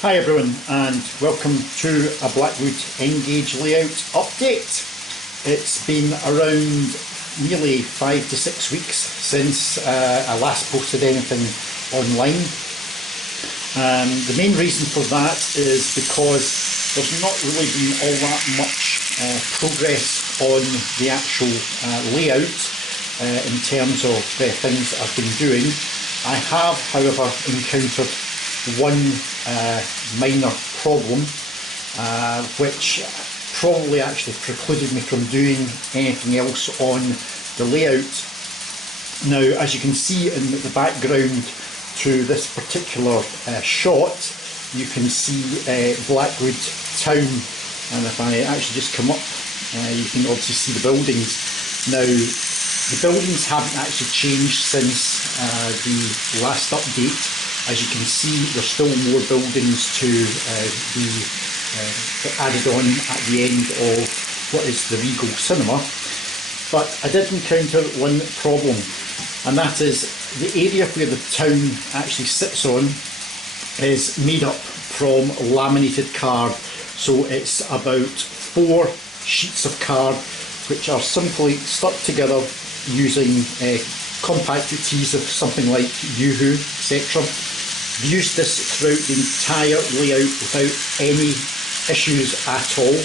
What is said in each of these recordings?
Hi everyone, and welcome to a Blackwood Engage layout update. It's been around nearly 5 to 6 weeks since I last posted anything online. The main reason for that is because there's not really been all that much progress on the actual layout in terms of the things I've been doing. I have, however, encountered one minor problem which probably actually precluded me from doing anything else on the layout. Now, as you can see in the background to this particular shot, you can see Blackwood town, and if I actually just come up, you can obviously see the buildings. Now, the buildings haven't actually changed since the last update. As you can see, there's still more buildings to be added on at the end of what is the Regal Cinema. But I did encounter one problem, and that is the area where the town actually sits on is made up from laminated card. So it's about 4 sheets of card which are simply stuck together using compact adhesive, something like Yoo-hoo, etc. I've used this throughout the entire layout without any issues at all.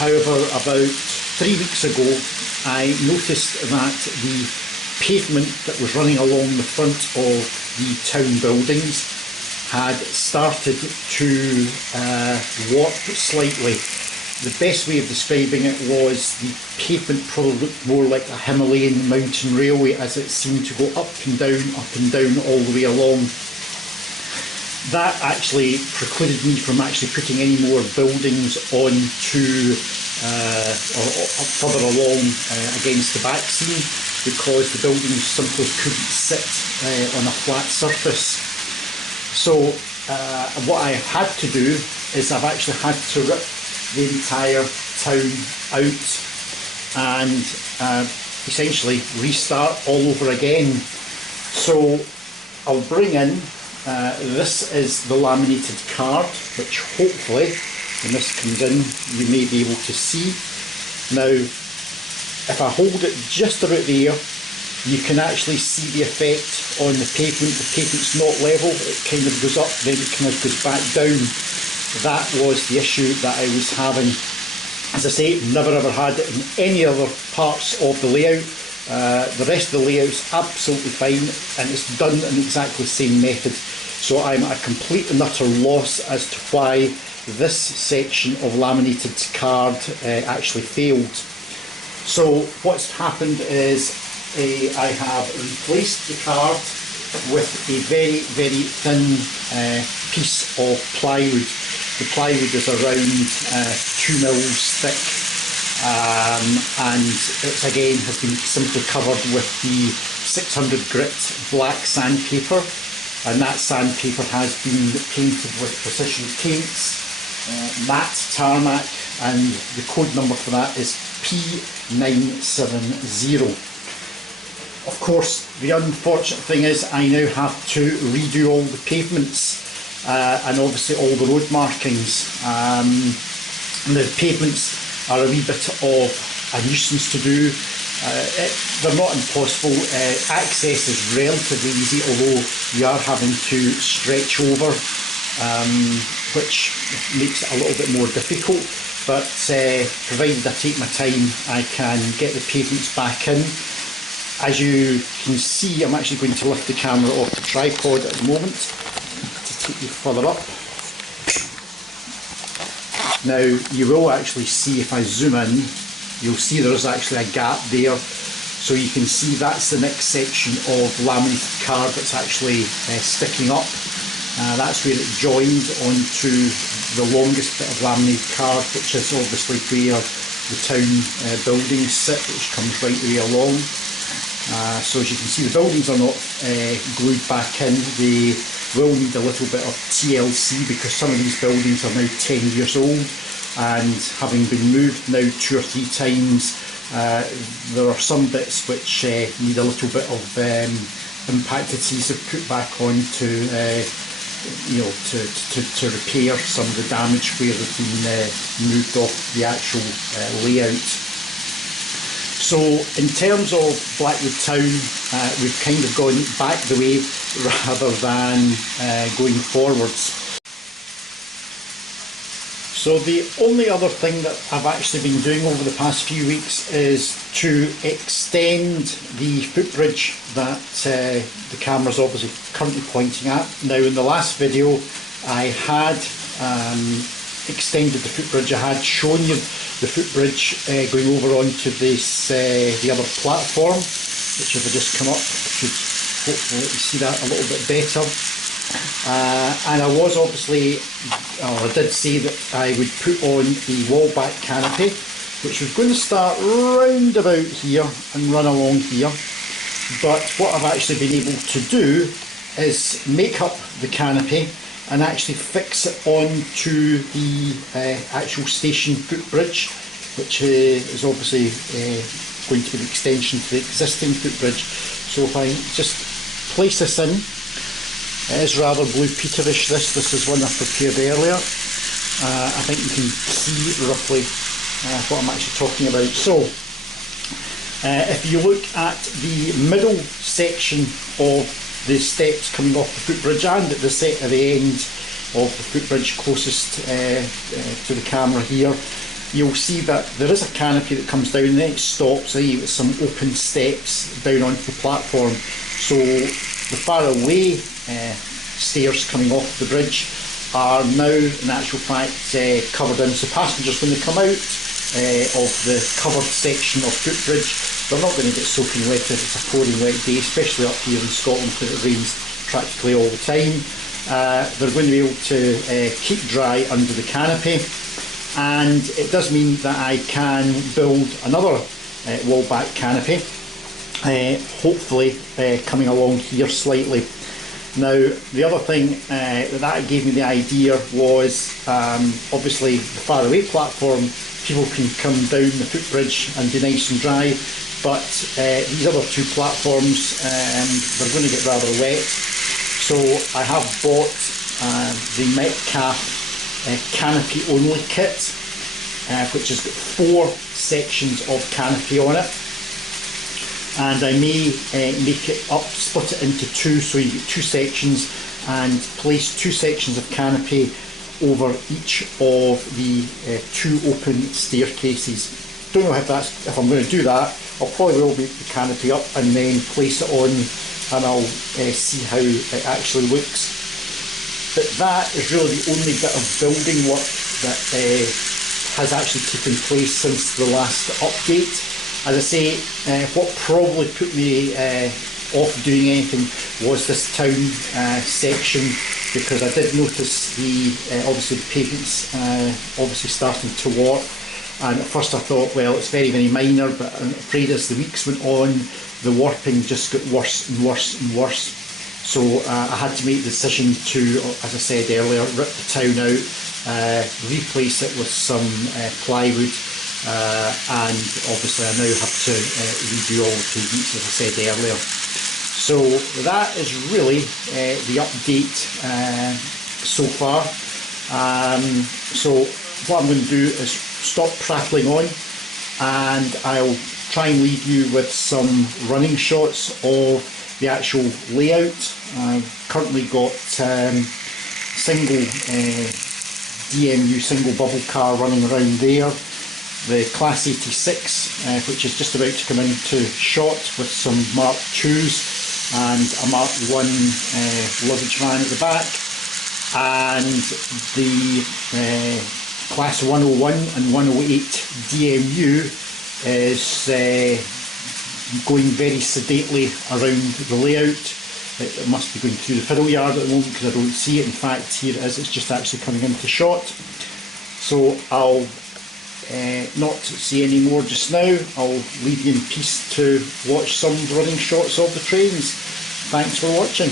However, about 3 weeks ago, I noticed that the pavement that was running along the front of the town buildings had started to warp slightly. The best way of describing it was the pavement probably looked more like a Himalayan mountain railway, as it seemed to go up and down all the way along. That actually precluded me from actually putting any more buildings onto or further along against the back scene, because the buildings simply couldn't sit on a flat surface. So what I had to do is I've actually had to rip the entire town out and essentially restart all over again. So I'll bring in, this is the laminated card, which hopefully when this comes in you may be able to see. Now, if I hold it just about there, you can actually see the effect on the pavement. The pavement's not level, it kind of goes up, then it kind of goes back down. That was the issue that I was having. As I say, never ever had it in any other parts of the layout. The rest of the layout's absolutely fine, and it's done in exactly the same method. So I'm at a complete and utter loss as to why this section of laminated card actually failed. So what's happened is I have replaced the card with a very, very thin piece of plywood. The plywood is around 2 mils thick, and it again has been simply covered with the 600 grit black sandpaper, and that sandpaper has been painted with precision paints, matte tarmac, and the code number for that is P970. Of course, the unfortunate thing is I now have to redo all the pavements and obviously all the road markings. The pavements are a wee bit of a nuisance to do. They're not impossible. Access is relatively easy, although you are having to stretch over, which makes it a little bit more difficult. But provided I take my time, I can get the pavements back in. As you can see, I'm actually going to lift the camera off the tripod at the moment to take you further up. Now, you will actually see, if I zoom in, you'll see there's actually a gap there. So you can see that's the next section of laminated card that's actually sticking up. That's where it joined onto the longest bit of laminated card, which is obviously where the town buildings sit, which comes right the way along. So as you can see, the buildings are not glued back in. They will need a little bit of TLC, because some of these buildings are now 10 years old, and having been moved now 2 or 3 times, there are some bits which need a little bit of impact adhesive put back on to you know, to repair some of the damage where they've been moved off the actual layout. So in terms of Blackwood Town, we've kind of gone back the way rather than going forwards. So the only other thing that I've actually been doing over the past few weeks is to extend the footbridge that the camera's obviously currently pointing at. Now in the last video I had extended the footbridge. I had shown you the footbridge going over onto this the other platform, which if I just come up should hopefully let you see that a little bit better. And I was obviously, I did say that I would put on the wall back canopy, which was going to start round about here and run along here. But what I've actually been able to do is make up the canopy and actually fix it onto the actual station footbridge, which is obviously going to be an extension to the existing footbridge. So if I just place this in, it is rather Blue Peterish. This is one I prepared earlier. I think you can see roughly what I'm actually talking about. So if you look at the middle section of the steps coming off the footbridge and at the end of the footbridge closest to the camera here, you'll see that there is a canopy that comes down, then it stops with some open steps down onto the platform. So the far away stairs coming off the bridge are now in actual fact covered in, so passengers when they come out of the covered section of footbridge, they're not going to get soaking wet if it's a pouring wet day, especially up here in Scotland where it rains practically all the time. They're going to be able to keep dry under the canopy, and it does mean that I can build another wall back canopy, hopefully coming along here slightly. Now the other thing that gave me the idea was obviously the far away platform, people can come down the footbridge and be nice and dry, but these other two platforms they're going to get rather wet. So I have bought the Metcalf canopy only kit, which has got 4 sections of canopy on it. And I may make it up, split it into 2, so you get 2 sections, and place 2 sections of canopy over each of the 2 open staircases. Don't know if I'm going to do that. I'll probably will make the canopy up and then place it on, and I'll see how it actually looks. But that is really the only bit of building work that has actually taken place since the last update. As I say, what probably put me off doing anything was this town section, because I did notice obviously the pavements obviously starting to warp, and at first I thought, well, it's very, very minor, but I'm afraid as the weeks went on, the warping just got worse and worse and worse. So I had to make the decision to, as I said earlier, rip the town out, replace it with some plywood. And obviously I now have to redo all the pavements, as I said earlier. So that is really the update so far. So what I'm going to do is stop prattling on, and I'll try and leave you with some running shots of the actual layout. I've currently got single DMU single bubble car running around there. The Class 86, which is just about to come into shot with some Mark IIs and a Mark I luggage van at the back, and the Class 101 and 108 DMU is going very sedately around the layout. It must be going through the fiddle yard at the moment because I don't see it. In fact, here it is, it's just actually coming into shot. So I'll not see any more just now. I'll leave you in peace to watch some running shots of the trains. Thanks for watching.